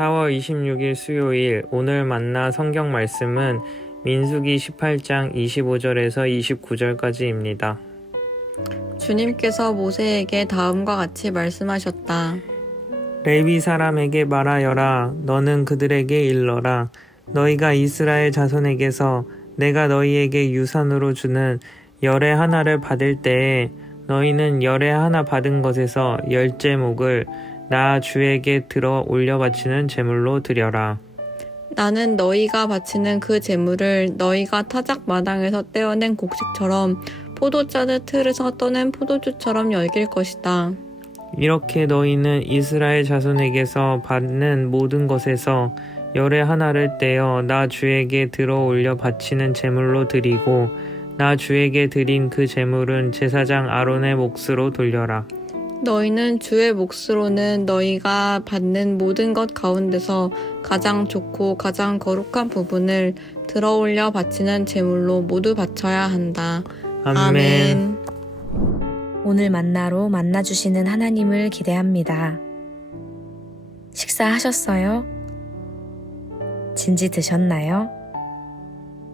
4월 26일 수요일 오늘 만나 성경 말씀은 민수기 18장 25절에서 29절까지입니다. 주님께서 모세에게 다음과 같이 말씀하셨다. 레위 사람에게 말하여라. 너는 그들에게 일러라. 너희가 이스라엘 자손에게서 내가 너희에게 유산으로 주는 열의 하나를 받을 때에 너희는 열의 하나 받은 것에서 10제목을 나 주에게 들어 올려 바치는 제물로 드려라. 나는 너희가 바치는 그 제물을 너희가 타작 마당에서 떼어낸 곡식처럼 포도 짜는 틀에서 떠낸 포도주처럼 여길 것이다. 이렇게 너희는 이스라엘 자손에게서 받는 모든 것에서 열의 하나를 떼어 나 주에게 들어 올려 바치는 제물로 드리고 나 주에게 드린 그 제물은 제사장 아론의 몫으로 돌려라. 너희는 주의 몫으로는 너희가 받는 모든 것 가운데서 가장 좋고 가장 거룩한 부분을 들어 올려 바치는 제물로 모두 바쳐야 한다. 아멘. 오늘 만나로 만나주시는 하나님을 기대합니다. 식사하셨어요? 진지 드셨나요?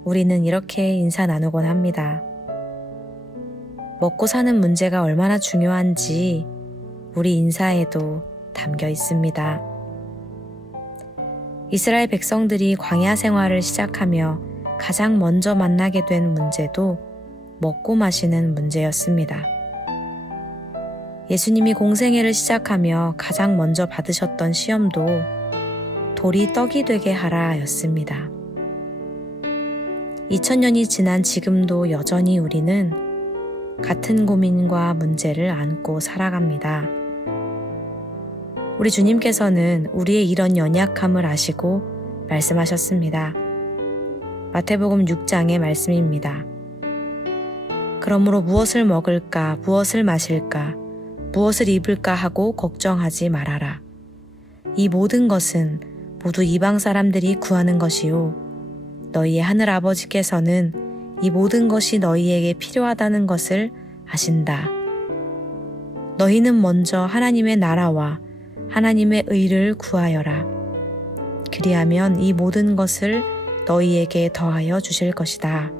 우리는 이렇게 인사 나누곤 합니다. 먹고 사는 문제가 얼마나 중요한지 우리 인사에도 담겨 있습니다. 이스라엘 백성들이 광야 생활을 시작하며 가장 먼저 만나게 된 문제도 먹고 마시는 문제였습니다. 예수님이 공생애를 시작하며 가장 먼저 받으셨던 시험도 돌이 떡이 되게 하라 였습니다. 2000년이 지난 지금도 여전히 우리는 같은 고민과 문제를 안고 살아갑니다. 우리 주님께서는 우리의 이런 연약함을 아시고 말씀하셨습니다. 마태복음 6장의 말씀입니다. 그러므로 무엇을 먹을까, 무엇을 마실까, 무엇을 입을까 하고 걱정하지 말아라. 이 모든 것은 모두 이방 사람들이 구하는 것이요. 너희의 하늘 아버지께서는 이 모든 것이 너희에게 필요하다는 것을 아신다. 너희는 먼저 하나님의 나라와 하나님의 의를 구하여라. 그리하면 이 모든 것을 너희에게 더하여 주실 것이다.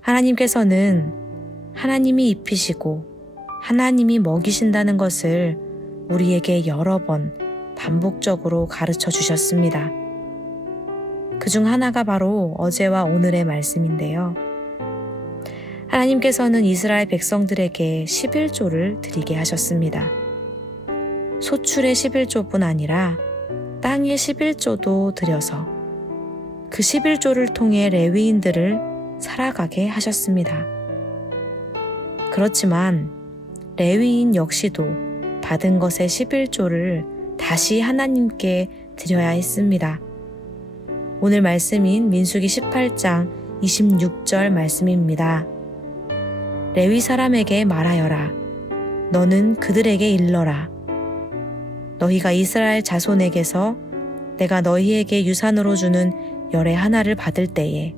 하나님께서는 하나님이 입히시고 하나님이 먹이신다는 것을 우리에게 여러 번 반복적으로 가르쳐 주셨습니다. 그중 하나가 바로 어제와 오늘의 말씀인데요. 하나님께서는 이스라엘 백성들에게 11조를 드리게 하셨습니다. 소출의 11조뿐 아니라 땅의 11조도 드려서 그 11조를 통해 레위인들을 살아가게 하셨습니다. 그렇지만 레위인 역시도 받은 것의 11조를 다시 하나님께 드려야 했습니다. 오늘 말씀인 민수기 18장 26절 말씀입니다. 레위 사람에게 말하여라. 너는 그들에게 일러라. 너희가 이스라엘 자손에게서 내가 너희에게 유산으로 주는 열의 하나를 받을 때에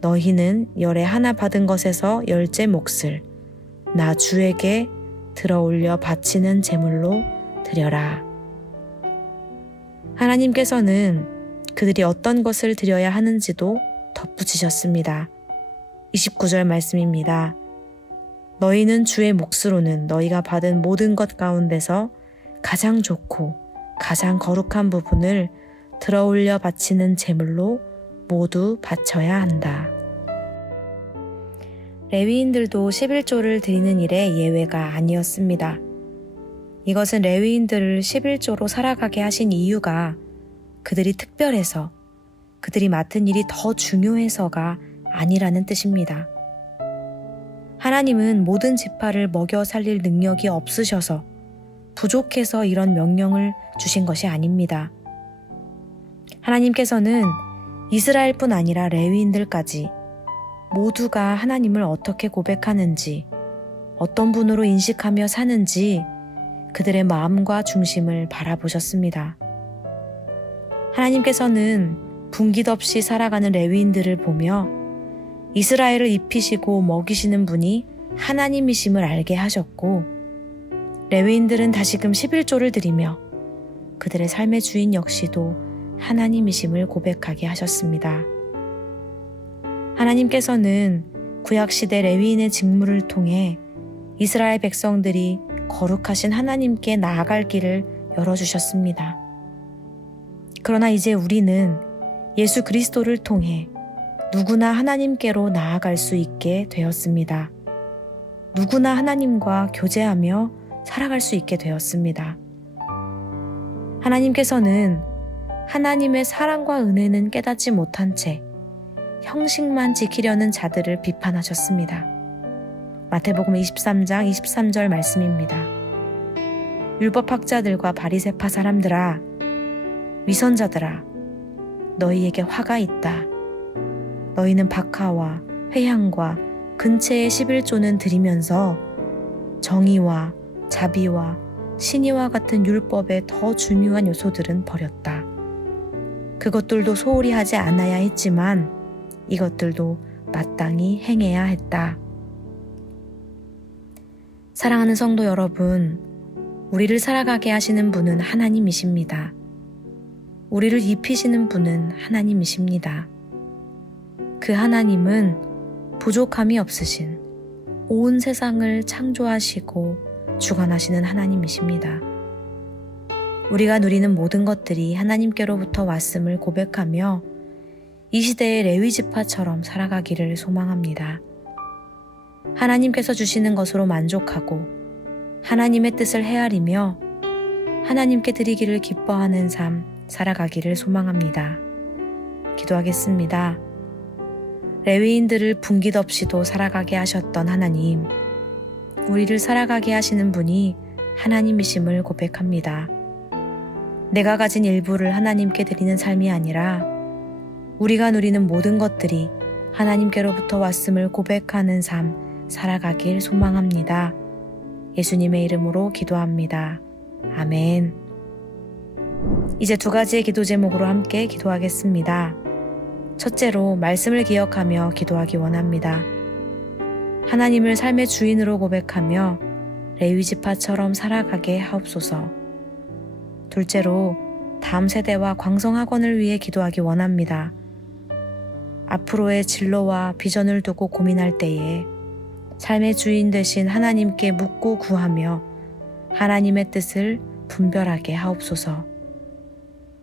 너희는 열의 하나 받은 것에서 10제 몫을 나 주에게 들어 올려 바치는 제물로 드려라. 하나님께서는 그들이 어떤 것을 드려야 하는지도 덧붙이셨습니다. 29절 말씀입니다. 너희는 주의 몫으로는 너희가 받은 모든 것 가운데서 가장 좋고 가장 거룩한 부분을 들어 올려 바치는 제물로 모두 바쳐야 한다. 레위인들도 11조를 드리는 일에 예외가 아니었습니다. 이것은 레위인들을 11조로 살아가게 하신 이유가 그들이 특별해서, 그들이 맡은 일이 더 중요해서가 아니라는 뜻입니다. 하나님은 모든 지파를 먹여 살릴 능력이 없으셔서 부족해서 이런 명령을 주신 것이 아닙니다. 하나님께서는 이스라엘뿐 아니라 레위인들까지 모두가 하나님을 어떻게 고백하는지, 어떤 분으로 인식하며 사는지 그들의 마음과 중심을 바라보셨습니다. 하나님께서는 분깃없이 살아가는 레위인들을 보며 이스라엘을 입히시고 먹이시는 분이 하나님이심을 알게 하셨고, 레위인들은 다시금 11조를 드리며 그들의 삶의 주인 역시도 하나님이심을 고백하게 하셨습니다. 하나님께서는 구약시대 레위인의 직무를 통해 이스라엘 백성들이 거룩하신 하나님께 나아갈 길을 열어주셨습니다. 그러나 이제 우리는 예수 그리스도를 통해 누구나 하나님께로 나아갈 수 있게 되었습니다. 누구나 하나님과 교제하며 살아갈 수 있게 되었습니다. 하나님께서는 하나님의 사랑과 은혜는 깨닫지 못한 채 형식만 지키려는 자들을 비판하셨습니다. 마태복음 23장 23절 말씀입니다. 율법학자들과 바리새파 사람들아, 위선자들아, 너희에게 화가 있다. 너희는 박하와 회향과 근체의 11조는 드리면서 정의와 자비와 신의와 같은 율법의 더 중요한 요소들은 버렸다. 그것들도 소홀히 하지 않아야 했지만 이것들도 마땅히 행해야 했다. 사랑하는 성도 여러분, 우리를 살아가게 하시는 분은 하나님이십니다. 우리를 입히시는 분은 하나님이십니다. 그 하나님은 부족함이 없으신 온 세상을 창조하시고 주관하시는 하나님이십니다. 우리가 누리는 모든 것들이 하나님께로부터 왔음을 고백하며 이 시대의 레위 지파처럼 살아가기를 소망합니다. 하나님께서 주시는 것으로 만족하고 하나님의 뜻을 헤아리며 하나님께 드리기를 기뻐하는 삶 살아가기를 소망합니다. 기도하겠습니다. 레위인들을 분깃 없이도 살아가게 하셨던 하나님, 우리를 살아가게 하시는 분이 하나님이심을 고백합니다. 내가 가진 일부를 하나님께 드리는 삶이 아니라 우리가 누리는 모든 것들이 하나님께로부터 왔음을 고백하는 삶 살아가길 소망합니다. 예수님의 이름으로 기도합니다. 아멘. 이제 두 가지의 기도 제목으로 함께 기도하겠습니다. 첫째로 말씀을 기억하며 기도하기 원합니다. 하나님을 삶의 주인으로 고백하며 레위 지파처럼 살아가게 하옵소서. 둘째로 다음 세대와 광성학원을 위해 기도하기 원합니다. 앞으로의 진로와 비전을 두고 고민할 때에 삶의 주인 되신 하나님께 묻고 구하며 하나님의 뜻을 분별하게 하옵소서.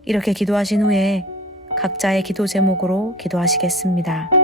이렇게 기도하신 후에 각자의 기도 제목으로 기도하시겠습니다.